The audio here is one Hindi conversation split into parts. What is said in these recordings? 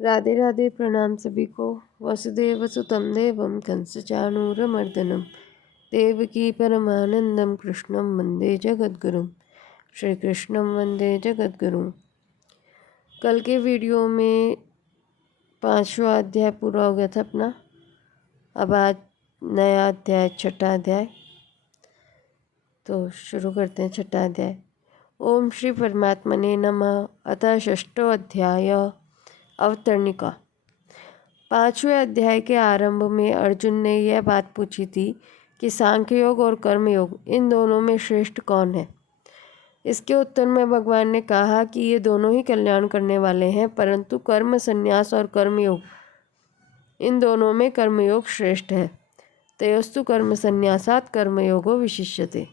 राधे राधे। प्रणाम सभी को। वसुदेव सुतं देवं कंसचाणूरमर्दनं देवकी परमानंदं कृष्णं वंदे जगद्गुरुं। श्री कृष्णं वंदे जगद्गुरुं। कल के वीडियो में 5वां अध्याय पूरा हो गया था अपना। अब आज नया अध्याय, छठा अध्याय। तो शुरू करते हैं छठा अध्याय। ओम श्री परमात्मने नमः। अतः षष्ठो अध्याय अवतरणिका। 5वें अध्याय के आरंभ में अर्जुन ने यह बात पूछी थी कि सांख्य योग और कर्म योग, इन दोनों में श्रेष्ठ कौन है। इसके उत्तर में भगवान ने कहा कि ये दोनों ही कल्याण करने वाले हैं, परंतु कर्म संन्यास और कर्मयोग, इन दोनों में कर्मयोग श्रेष्ठ है। तयोस्तु कर्म संन्यासात् कर्मयोगो विशिष्यते।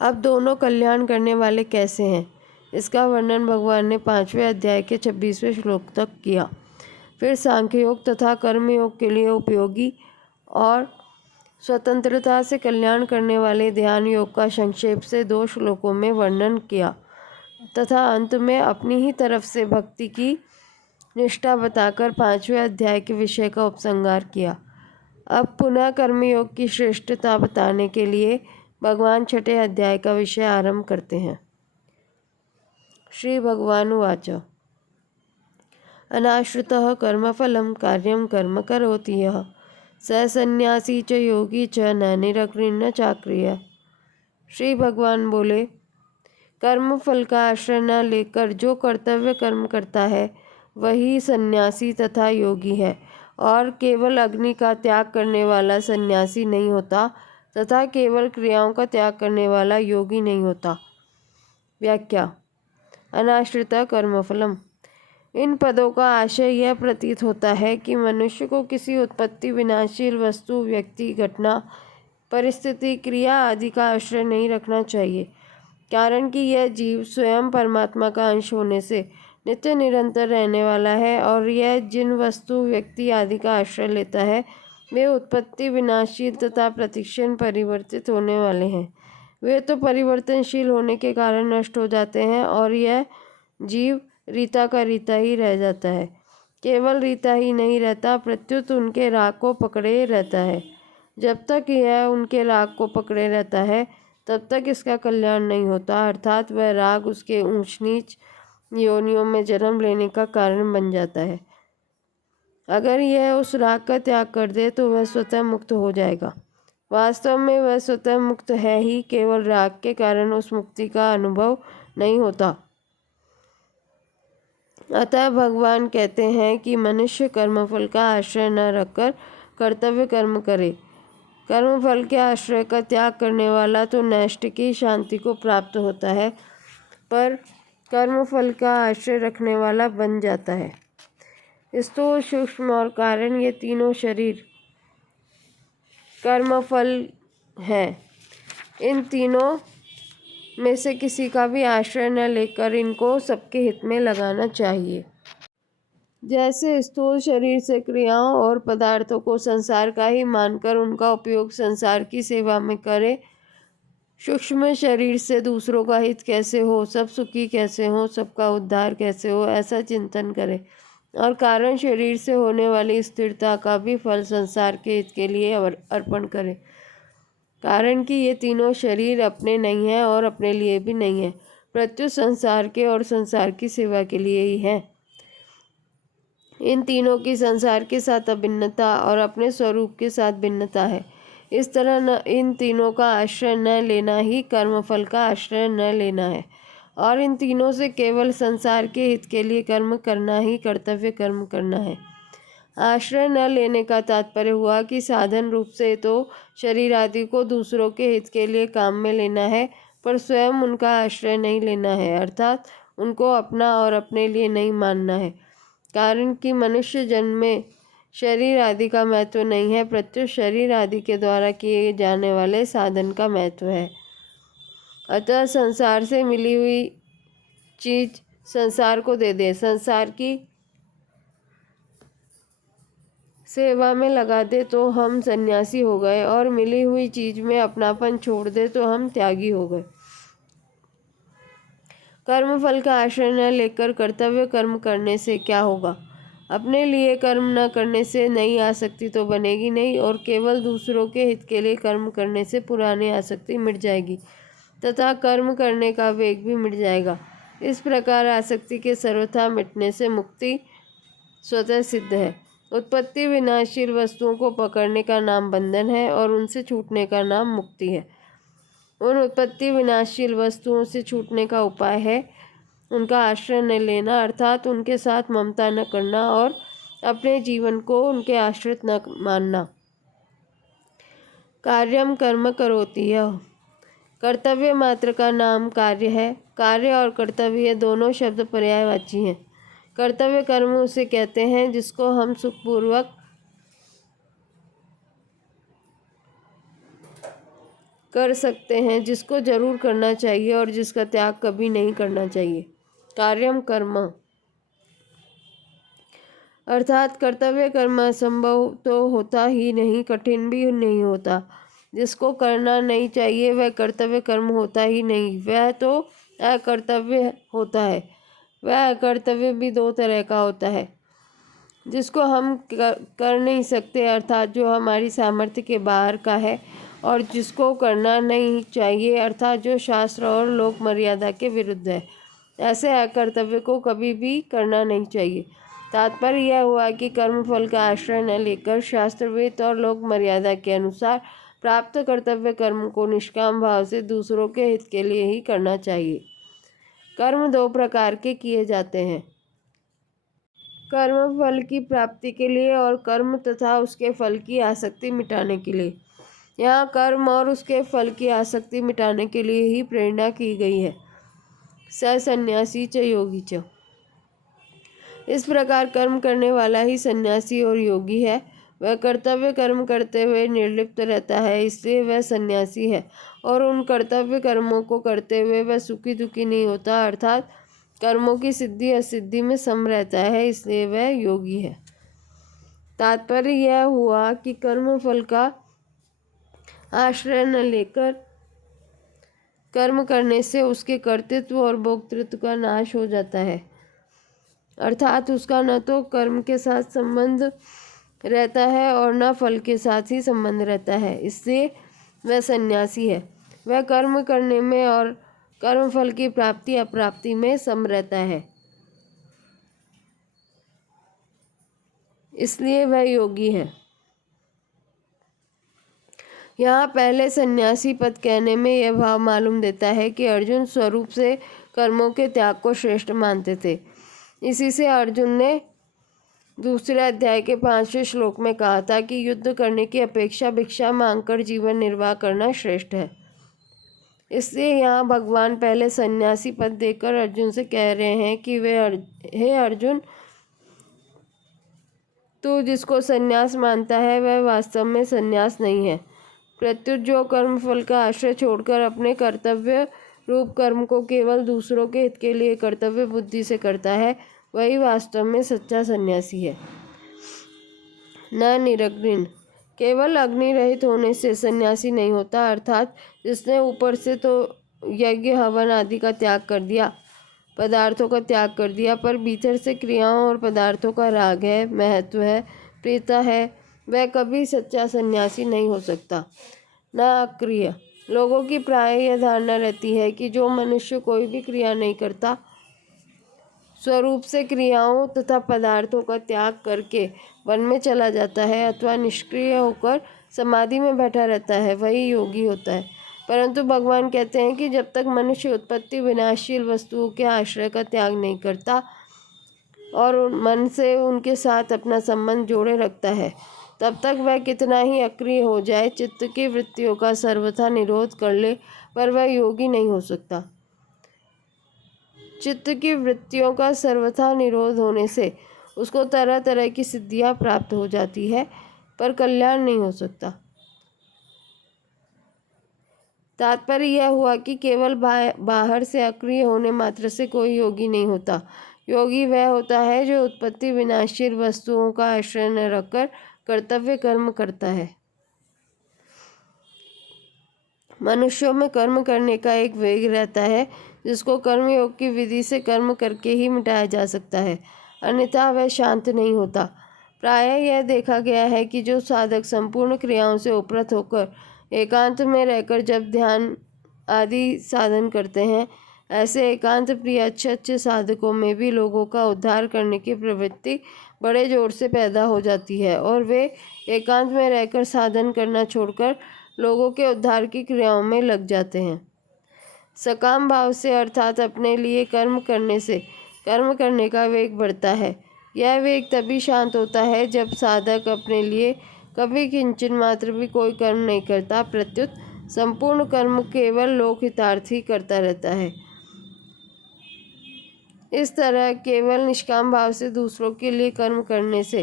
अब दोनों कल्याण करने वाले कैसे हैं, इसका वर्णन भगवान ने 5वें अध्याय के 26वें श्लोक तक किया। फिर सांख्य योग तथा कर्मयोग के लिए उपयोगी और स्वतंत्रता से कल्याण करने वाले ध्यान योग का संक्षेप से 2 श्लोकों में वर्णन किया तथा अंत में अपनी ही तरफ से भक्ति की निष्ठा बताकर 5वें अध्याय के विषय का उपसंहार किया। अब पुनः कर्मयोग की श्रेष्ठता बताने के लिए भगवान छठे अध्याय का विषय आरंभ करते हैं। श्री भगवान उवाच। अनाश्रितः कर्मफलं कार्यं कर्म करोति यः स सन्यासी च योगी च न निरग्निर्न चाक्रिय। श्री भगवान बोले, कर्म फल का आश्रय न लेकर जो कर्तव्य कर्म करता है वही सन्यासी तथा योगी है, और केवल अग्नि का त्याग करने वाला सन्यासी नहीं होता तथा केवल क्रियाओं का त्याग करने वाला योगी नहीं होता। व्याख्या। अनाश्रित कर्मफलम, इन पदों का आशय यह प्रतीत होता है कि मनुष्य को किसी उत्पत्ति विनाशील वस्तु, व्यक्ति, घटना, परिस्थिति, क्रिया आदि का आश्रय नहीं रखना चाहिए, कारण कि यह जीव स्वयं परमात्मा का अंश होने से नित्य निरंतर रहने वाला है, और यह जिन वस्तु, व्यक्ति आदि का आश्रय लेता है वे उत्पत्ति विनाशील तथा प्रतिक्षण परिवर्तित होने वाले हैं। वे तो परिवर्तनशील होने के कारण नष्ट हो जाते हैं, और यह जीव रीता का रीता ही रह जाता है। केवल रीता ही नहीं रहता, प्रत्युत उनके राग को पकड़े रहता है। जब तक यह उनके राग को पकड़े रहता है तब तक इसका कल्याण नहीं होता, अर्थात वह राग उसके ऊंच नीच योनियों में जन्म लेने का कारण बन जाता है। अगर यह उस राग का त्याग कर दे तो वह स्वतः मुक्त हो जाएगा। वास्तव में वह स्वतः मुक्त है ही, केवल राग के कारण उस मुक्ति का अनुभव नहीं होता। अतः भगवान कहते हैं कि मनुष्य कर्मफल का आश्रय न रखकर कर्तव्य कर्म करे। कर्मफल के आश्रय का त्याग करने वाला तो नैष्ठिकी शांति को प्राप्त होता है, पर कर्मफल का आश्रय रखने वाला बन जाता है। स्थूल, सूक्ष्म और कारण, ये तीनों शरीर कर्मफल हैं। इन तीनों में से किसी का भी आश्रय न लेकर इनको सबके हित में लगाना चाहिए। जैसे स्थूल शरीर से क्रियाओं और पदार्थों को संसार का ही मानकर उनका उपयोग संसार की सेवा में करे, सूक्ष्म शरीर से दूसरों का हित कैसे हो, सब सुखी कैसे हो, सबका उद्धार कैसे हो, ऐसा चिंतन करे, और कारण शरीर से होने वाली स्थिरता का भी फल संसार के हित के लिए अर्पण करे। कारण कि ये तीनों शरीर अपने नहीं हैं और अपने लिए भी नहीं है, प्रत्युत संसार के और संसार की सेवा के लिए ही है। इन तीनों की संसार के साथ अभिन्नता और अपने स्वरूप के साथ भिन्नता है। इस तरह न इन तीनों का आश्रय न लेना ही कर्मफल का आश्रय न लेना है, और इन तीनों से केवल संसार के हित के लिए कर्म करना ही कर्तव्य कर्म करना है। आश्रय न लेने का तात्पर्य हुआ कि साधन रूप से तो शरीर आदि को दूसरों के हित के लिए काम में लेना है, पर स्वयं उनका आश्रय नहीं लेना है, अर्थात उनको अपना और अपने लिए नहीं मानना है। कारण कि मनुष्य जन्म में शरीर आदि का महत्व नहीं है, प्रत्युत शरीर आदि के द्वारा किए जाने वाले साधन का महत्व है। अतः संसार से मिली हुई चीज संसार को दे दे, संसार की सेवा में लगा दे तो हम सन्यासी हो गए, और मिली हुई चीज में अपनापन छोड़ दे तो हम त्यागी हो गए। कर्म फल का आश्रय न लेकर कर्तव्य कर्म करने से क्या होगा? अपने लिए कर्म न करने से नई आसक्ति तो बनेगी नहीं, और केवल दूसरों के हित के लिए कर्म करने से पुरानी आसक्ति मिट जाएगी तथा कर्म करने का वेग भी मिट जाएगा। इस प्रकार आसक्ति के सर्वथा मिटने से मुक्ति स्वतः सिद्ध है। उत्पत्ति विनाशील वस्तुओं को पकड़ने का नाम बंधन है और उनसे छूटने का नाम मुक्ति है। उन उत्पत्ति विनाशील वस्तुओं से छूटने का उपाय है उनका आश्रय न लेना, अर्थात उनके साथ ममता न करना और अपने जीवन को उनके आश्रित न मानना। कार्यम कर्म करोति यः। कर्तव्य मात्र का नाम कार्य है। कार्य और कर्तव्य दोनों शब्द पर्यायवाची हैं। कर्तव्य कर्म उसे कहते हैं जिसको हम सुखपूर्वक कर सकते हैं, जिसको जरूर करना चाहिए और जिसका त्याग कभी नहीं करना चाहिए। कार्यम कर्म अर्थात कर्तव्य कर्म असंभव तो होता ही नहीं, कठिन भी नहीं होता। जिसको करना नहीं चाहिए वह कर्तव्य कर्म होता ही नहीं, वह तो अकर्तव्य होता है। वह अकर्तव्य भी दो तरह का होता है, जिसको हम कर नहीं सकते अर्थात जो हमारी सामर्थ्य के बाहर का है, और जिसको करना नहीं चाहिए अर्थात जो शास्त्र और लोक मर्यादा के विरुद्ध है। ऐसे अकर्तव्य को कभी भी करना नहीं चाहिए। तात्पर्य यह हुआ कि कर्म फल का आश्रय न लेकर शास्त्रविद और लोक मर्यादा के अनुसार प्राप्त कर्तव्य कर्म को निष्काम भाव से दूसरों के हित के लिए ही करना चाहिए। कर्म दो प्रकार के किए जाते हैं, कर्म फल की प्राप्ति के लिए और कर्म तथा उसके फल की आसक्ति मिटाने के लिए। यहाँ कर्म और उसके फल की आसक्ति मिटाने के लिए ही प्रेरणा की गई है। स सन्यासी च योगी च। इस प्रकार कर्म करने वाला ही सन्यासी और योगी है। वह कर्तव्य कर्म करते हुए निर्लिप्त रहता है, इसलिए वह सन्यासी है, और उन कर्तव्य कर्मों को करते हुए वह सुखी दुखी नहीं होता, अर्थात कर्मों की सिद्धि असिद्धि में सम रहता है, इसलिए वह योगी है। तात्पर्य यह हुआ कि कर्म फल का आश्रय न लेकर कर्म करने से उसके कर्तृत्व और भोक्तृत्व का नाश हो जाता है, अर्थात उसका न तो कर्म के साथ संबंध रहता है और न फल के साथ ही संबंध रहता है, इसलिए वह सन्यासी है। वह कर्म करने में और कर्म फल की प्राप्ति अप्राप्ति में सम रहता है, इसलिए वह योगी है। यहाँ पहले सन्यासी पद कहने में यह भाव मालूम देता है कि अर्जुन स्वरूप से कर्मों के त्याग को श्रेष्ठ मानते थे। इसी से अर्जुन ने दूसरे अध्याय के 5वें श्लोक में कहा था कि युद्ध करने की अपेक्षा भिक्षा मांगकर जीवन निर्वाह करना श्रेष्ठ है। इसलिए यहाँ भगवान पहले सन्यासी पद देकर अर्जुन से कह रहे हैं कि हे अर्जुन, तू जिसको सन्यास मानता है वह वास्तव में सन्यास नहीं है। प्रत्युत जो कर्म फल का आश्रय छोड़कर अपने कर्तव्य रूप कर्म को केवल दूसरों के हित के लिए कर्तव्य बुद्धि से करता है, वही वास्तव में सच्चा सन्यासी है। न निरग्निन, केवल अग्नि रहित होने से सन्यासी नहीं होता, अर्थात जिसने ऊपर से तो यज्ञ हवन आदि का त्याग कर दिया, पदार्थों का त्याग कर दिया, पर भीतर से क्रियाओं और पदार्थों का राग है, महत्व है, प्रियता है, वह कभी सच्चा सन्यासी नहीं हो सकता। न अक्रिय, लोगों की प्राय यह धारणा रहती है कि जो मनुष्य कोई भी क्रिया नहीं करता, स्वरूप से क्रियाओं तथा पदार्थों का त्याग करके वन में चला जाता है अथवा निष्क्रिय होकर समाधि में बैठा रहता है, वही योगी होता है। परंतु भगवान कहते हैं कि जब तक मनुष्य उत्पत्ति विनाशील वस्तुओं के आश्रय का त्याग नहीं करता और मन से उनके साथ अपना संबंध जोड़े रखता है, तब तक वह कितना ही अक्रिय हो जाए, चित्त की वृत्तियों का सर्वथा निरोध कर ले, पर वह योगी नहीं हो सकता। चित्त की वृत्तियों का सर्वथा निरोध होने से उसको तरह तरह की सिद्धियां प्राप्त हो जाती है, पर कल्याण नहीं हो सकता। तात्पर्य यह हुआ कि केवल बाहर से अक्रिय होने मात्र से कोई योगी नहीं होता। योगी वह होता है जो उत्पत्ति विनाशील वस्तुओं का आश्रय न रखकर कर्तव्य कर्म करता है। मनुष्यों में कर्म करने का एक वेग रहता है जिसको कर्मयोग की विधि से कर्म करके ही मिटाया जा सकता है, अन्यथा वह शांत नहीं होता। प्रायः यह देखा गया है कि जो साधक संपूर्ण क्रियाओं से उपरत होकर एकांत में रहकर जब ध्यान आदि साधन करते हैं, ऐसे एकांत प्रिय अच्छे अच्छे साधकों में भी लोगों का उद्धार करने की प्रवृत्ति बड़े जोर से पैदा हो जाती है और वे एकांत में रहकर साधन करना छोड़कर लोगों के उद्धार की क्रियाओं में लग जाते हैं। सकाम भाव से अर्थात अपने लिए कर्म करने से कर्म करने का वेग बढ़ता है। यह वेग तभी शांत होता है जब साधक अपने लिए कभी किंचन मात्र भी कोई कर्म नहीं करता, प्रत्युत संपूर्ण कर्म केवल लोकहितार्थ ही करता रहता है। इस तरह केवल निष्काम भाव से दूसरों के लिए कर्म करने से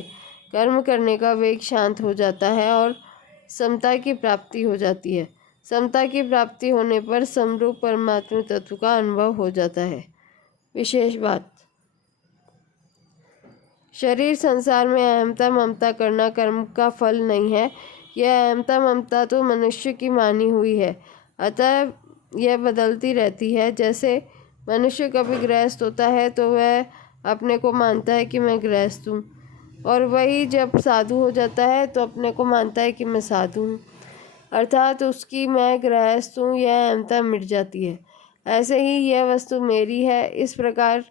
कर्म करने का वेग शांत हो जाता है और समता की प्राप्ति हो जाती है। समता की प्राप्ति होने पर समरूप परमात्मा तत्व का अनुभव हो जाता है। विशेष बात, शरीर संसार में अहमता ममता करना कर्म का फल नहीं है। यह अहमता ममता तो मनुष्य की मानी हुई है, अतः यह बदलती रहती है। जैसे मनुष्य कभी गृहस्थ होता है तो वह अपने को मानता है कि मैं गृहस्थ हूँ, और वही जब साधु हो जाता है तो अपने को मानता है कि मैं साधु हूँ, अर्थात उसकी मैं गृहस्थ हूँ यह अहमता मिट जाती है। ऐसे ही यह वस्तु मेरी है, इस प्रकार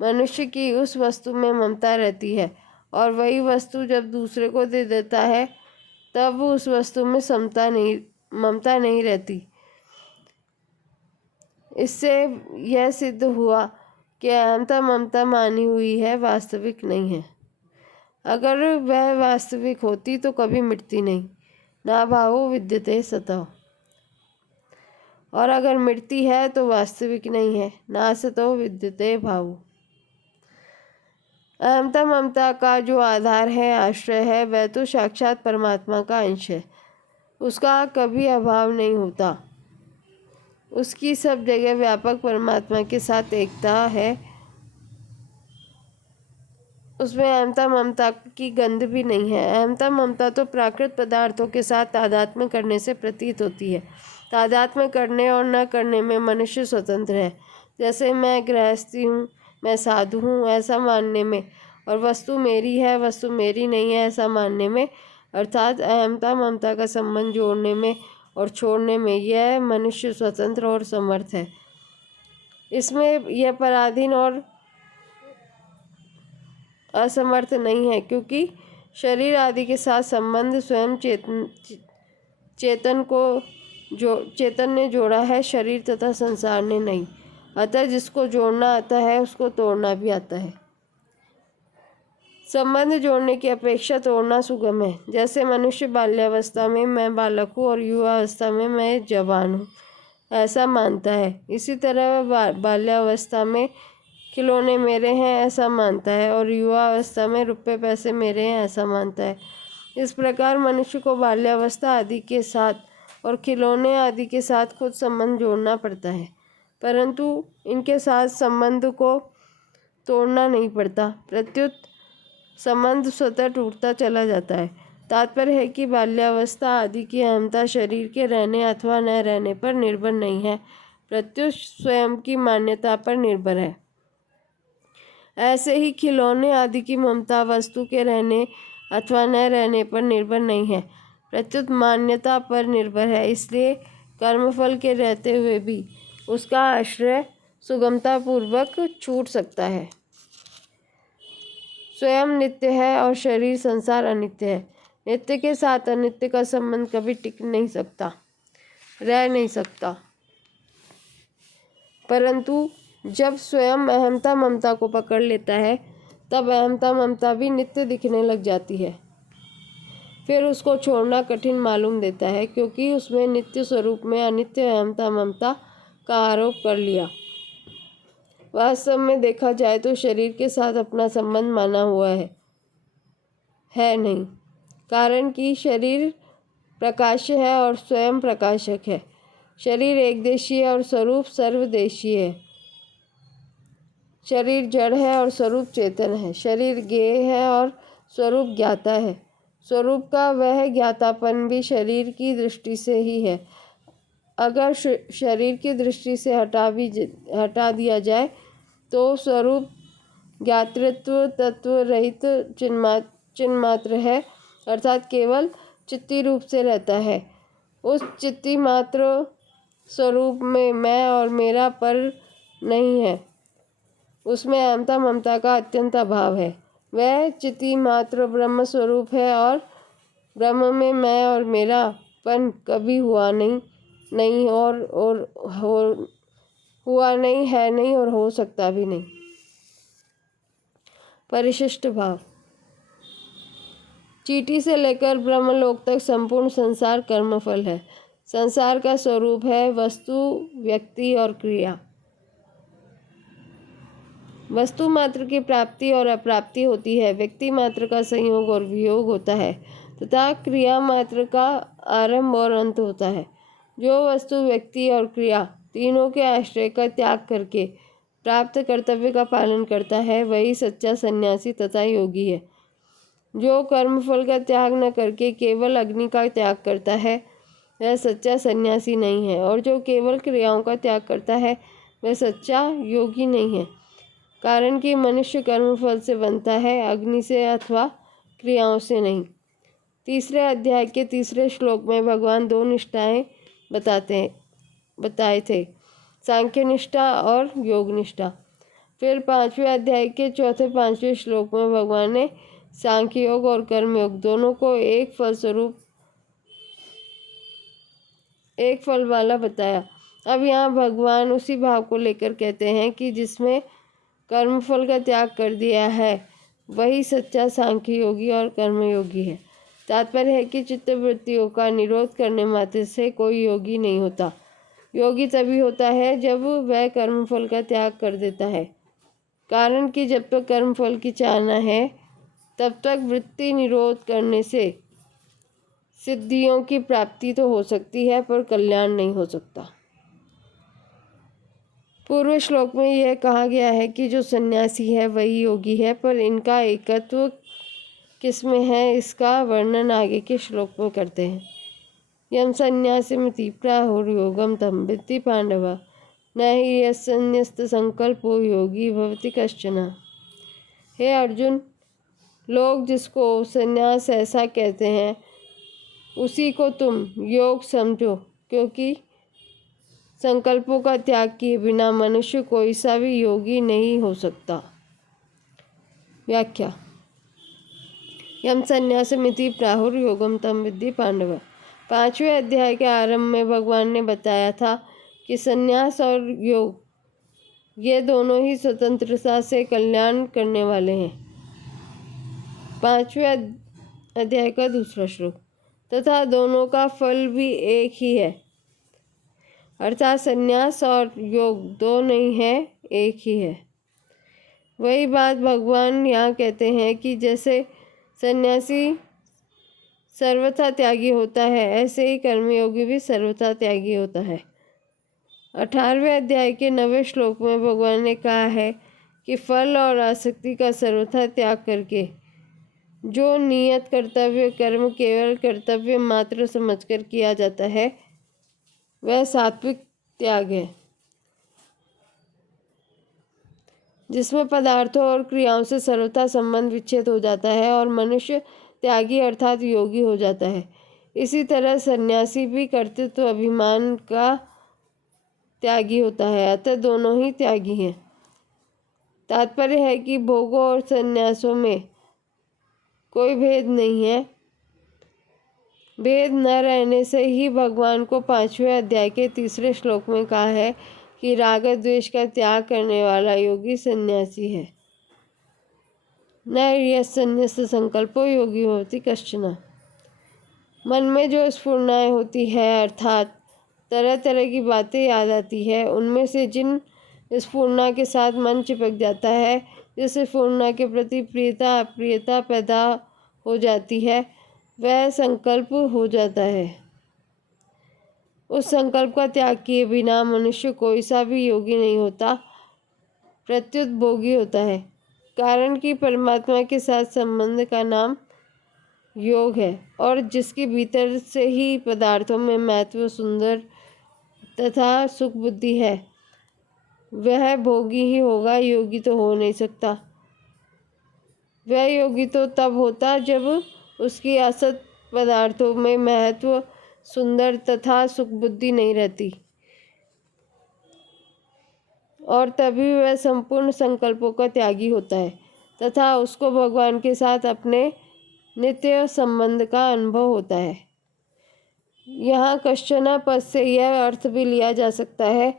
मनुष्य की उस वस्तु में ममता रहती है, और वही वस्तु जब दूसरे को दे देता है तब उस वस्तु में ममता नहीं रहती। इससे यह सिद्ध हुआ कि अहमता ममता मानी हुई है, वास्तविक नहीं है। अगर वह वास्तविक होती तो कभी मिटती नहीं। ना भावो विद्यते सतो, और अगर मिटती है तो वास्तविक नहीं है। ना सतो विद्यते भावो। अहमता ममता का जो आधार है, आश्रय है, वह तो साक्षात परमात्मा का अंश है। उसका कभी अभाव नहीं होता। उसकी सब जगह व्यापक परमात्मा के साथ एकता है। उसमें अहमता ममता की गंध भी नहीं है। अहमता ममता तो प्राकृत पदार्थों के साथ तादात्म्य करने से प्रतीत होती है। तादात्म्य करने और न करने में मनुष्य स्वतंत्र है। जैसे मैं गृहस्थी हूँ, मैं साधु हूँ ऐसा मानने में, और वस्तु मेरी है वस्तु मेरी नहीं है ऐसा मानने में, अर्थात अहमता ममता का संबंध जोड़ने में और छोड़ने में यह मनुष्य स्वतंत्र और समर्थ है। इसमें यह पराधीन और असमर्थ नहीं है, क्योंकि शरीर आदि के साथ संबंध स्वयं चेतन ने जोड़ा है, शरीर तथा संसार ने नहीं। अतः जिसको जोड़ना आता है उसको तोड़ना भी आता है। संबंध जोड़ने की अपेक्षा तोड़ना सुगम है। जैसे मनुष्य बाल्यावस्था में मैं बालक हूँ और युवावस्था में मैं जवान हूँ ऐसा मानता है, इसी तरह वह बाल्यावस्था में खिलौने मेरे हैं ऐसा मानता है और युवा अवस्था में रुपये पैसे मेरे हैं ऐसा मानता है। इस प्रकार मनुष्य को बाल्यावस्था आदि के साथ और खिलौने आदि के साथ खुद संबंध जोड़ना पड़ता है, परंतु इनके साथ संबंध को तोड़ना नहीं पड़ता, प्रत्युत संबंध स्वतः टूटता चला जाता है। तात्पर्य है कि बाल्यावस्था आदि की अहमता शरीर के रहने अथवा न रहने पर निर्भर नहीं है, प्रत्युत स्वयं की मान्यता पर निर्भर है। ऐसे ही खिलौने आदि की ममता वस्तु के रहने अथवा न रहने पर निर्भर नहीं है, प्रत्युत मान्यता पर निर्भर है। इसलिए कर्मफल के रहते हुए भी उसका आश्रय सुगमता पूर्वक छूट सकता है। स्वयं नित्य है और शरीर संसार अनित्य है। नित्य के साथ अनित्य का संबंध कभी टिक नहीं सकता, रह नहीं सकता, परंतु जब स्वयं अहमता ममता को पकड़ लेता है तब अहमता ममता भी नित्य दिखने लग जाती है। फिर उसको छोड़ना कठिन मालूम देता है, क्योंकि उसमें नित्य स्वरूप में अनित्य अहमता ममता का आरोप कर लिया। वास्तव में देखा जाए तो शरीर के साथ अपना संबंध माना हुआ है नहीं, कारण कि शरीर प्रकाश्य है और स्वयं प्रकाशक है। शरीर एकदेशीय है और स्वरूप सर्वदेशीय है। शरीर जड़ है और स्वरूप चेतन है। शरीर ज्ञेय है और स्वरूप ज्ञाता है। स्वरूप का वह ज्ञातापन भी शरीर की दृष्टि से ही है, अगर शरीर की दृष्टि से हटा दिया जाए तो स्वरूप ज्ञातृत्व तत्व रहित चिन्मात्र है, अर्थात केवल चित्ती रूप से रहता है। उस चित्ती मात्र स्वरूप में मैं और मेरा पर नहीं है, उसमें अहंता ममता का अत्यंत अभाव है। वह चित्ती मात्र ब्रह्म स्वरूप है और ब्रह्म में मैं और मेरा पन कभी हुआ नहीं और हुआ नहीं, है नहीं और हो सकता भी नहीं। परिशिष्ट भाव। चींटी से लेकर ब्रह्मलोक तक संपूर्ण संसार कर्मफल है। संसार का स्वरूप है वस्तु, व्यक्ति और क्रिया। वस्तु मात्र की प्राप्ति और अप्राप्ति होती है, व्यक्ति मात्र का संयोग और वियोग होता है तथा क्रिया मात्र का आरंभ और अंत होता है। जो वस्तु, व्यक्ति और क्रिया तीनों के आश्रय का त्याग करके प्राप्त कर्तव्य का पालन करता है, वही सच्चा सन्यासी तथा योगी है। जो कर्मफल का त्याग न करके केवल अग्नि का त्याग करता है, वह सच्चा सन्यासी नहीं है, और जो केवल क्रियाओं का त्याग करता है वह सच्चा योगी नहीं है। कारण कि मनुष्य कर्मफल से बनता है, अग्नि से अथवा क्रियाओं से नहीं। तीसरे अध्याय के तीसरे श्लोक में भगवान 2 निष्ठाएं बताए थे, सांख्य निष्ठा और योग निष्ठा। फिर 5वें अध्याय के चौथे 5वें श्लोक में भगवान ने सांख्य योग और कर्मयोग दोनों को एक फल वाला बताया। अब यहाँ भगवान उसी भाव को लेकर कहते हैं कि जिसमें कर्मफल का त्याग कर दिया है वही सच्चा सांख्य योगी और कर्मयोगी है। तात्पर्य है कि चित्तवृत्तियों का निरोध करने मात्र से कोई योगी नहीं होता। योगी तभी होता है जब वह कर्मफल का त्याग कर देता है। कारण कि जब तक कर्मफल की चाहना है तब तक वृत्ति निरोध करने से सिद्धियों की प्राप्ति तो हो सकती है पर कल्याण नहीं हो सकता। पूर्व श्लोक में यह कहा गया है कि जो सन्यासी है वही योगी है, पर इनका एकत्व किसमें है इसका वर्णन आगे के श्लोक में करते हैं। यम संन्यासिमिति प्राहुर्योगम तम विद्धि पांडव, न हि यस्सन्यस्त संकल्पो योगी भवति कश्चन। हे अर्जुन, लोग जिसको संन्यास ऐसा कहते हैं उसी को तुम योग समझो, क्योंकि संकल्पों का त्याग किए बिना मनुष्य कोई सा भी योगी नहीं हो सकता। व्याख्या। यम संन्यासमिति प्राहुर्योगम तम विद्धि पांडव। 5वें अध्याय के आरंभ में भगवान ने बताया था कि संन्यास और योग ये दोनों ही स्वतंत्रता से कल्याण करने वाले हैं। 5वें अध्याय का दूसरा श्लोक। तथा दोनों का फल भी एक ही है, अर्थात संन्यास और योग दो नहीं है, एक ही है। वही बात भगवान यहाँ कहते हैं कि जैसे सन्यासी सर्वथा त्यागी होता है, ऐसे ही कर्मयोगी भी सर्वथा त्यागी होता है। 18वें अध्याय के 9वें श्लोक में भगवान ने कहा है कि फल और आसक्ति का सर्वथा त्याग करके जो नियत कर्तव्य कर्म केवल कर्तव्य मात्र समझकर किया जाता है वह सात्विक त्याग है, जिसमें पदार्थों और क्रियाओं से सर्वथा संबंध विच्छेद हो जाता है और मनुष्य त्यागी अर्थात योगी हो जाता है। इसी तरह सन्यासी भी कर्तृत्व अभिमान का त्यागी होता है, अतः दोनों ही त्यागी हैं। तात्पर्य है कि भोगों और सन्यासों में कोई भेद नहीं है। भेद न रहने से ही भगवान को 5वें अध्याय के 3 श्लोक में कहा है कि राग द्वेष का त्याग करने वाला योगी सन्यासी है। न यस्सन्यस्त संकल्पो योगी होती कश्चन। मन में जो स्फुरनाएँ होती है अर्थात तरह तरह की बातें याद आती है, उनमें से जिन स्फुरना के साथ मन चिपक जाता है, जिस स्फुरना के प्रति प्रियता अप्रियता पैदा हो जाती है, वह संकल्प हो जाता है। उस संकल्प का त्याग किए बिना मनुष्य कोई सा भी योगी नहीं होता, प्रत्युत भोगी होता है। कारण कि परमात्मा के साथ संबंध का नाम योग है, और जिसके भीतर से ही पदार्थों में महत्व, सुंदर तथा सुख बुद्धि है वह भोगी ही होगा, योगी तो हो नहीं सकता। वह योगी तो तब होता जब उसकी असत पदार्थों में महत्व, सुंदर तथा सुख बुद्धि नहीं रहती, और तभी वह संपूर्ण संकल्पों का त्यागी होता है तथा उसको भगवान के साथ अपने नित्य संबंध का अनुभव होता है। यहाँ कश्चन पद से यह अर्थ भी लिया जा सकता है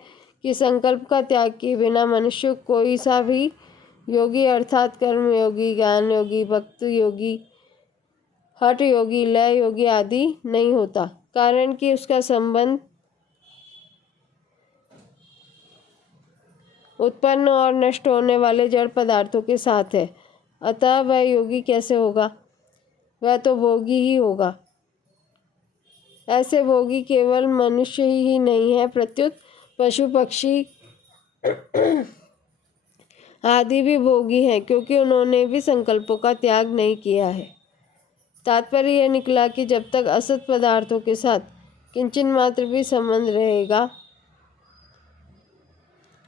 कि संकल्प का त्याग किए बिना मनुष्य कोई सा भी योगी अर्थात कर्म योगी, ज्ञान योगी, भक्त योगी, हठ योगी, लय योगी आदि नहीं होता, कारण कि उसका संबंध उत्पन्न और नष्ट होने वाले जड़ पदार्थों के साथ है। अतः वह योगी कैसे होगा? वह तो भोगी ही होगा। ऐसे भोगी केवल मनुष्य ही नहीं है, प्रत्युत पशु पक्षी आदि भी भोगी हैं, क्योंकि उन्होंने भी संकल्पों का त्याग नहीं किया है। तात्पर्य यह निकला कि जब तक असत पदार्थों के साथ किंचन मात्र भी संबंध रहेगा,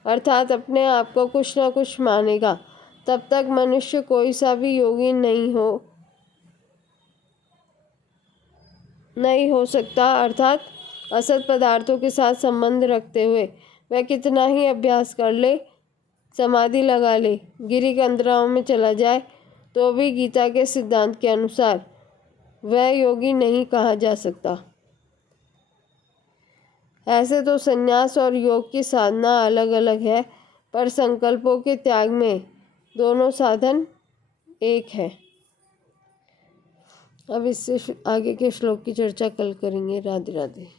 अर्थात अपने आप को कुछ न कुछ मानेगा, तब तक मनुष्य कोई सा भी योगी नहीं हो सकता। अर्थात असत पदार्थों के साथ संबंध रखते हुए वह कितना ही अभ्यास कर ले, समाधि लगा ले, गिरी कंदराओं में चला जाए, तो भी गीता के सिद्धांत के अनुसार वह योगी नहीं कहा जा सकता। ऐसे तो संन्यास और योग की साधना अलग अलग है, पर संकल्पों के त्याग में दोनों साधन एक है। अब इससे आगे के श्लोक की चर्चा कल करेंगे। राधे राधे।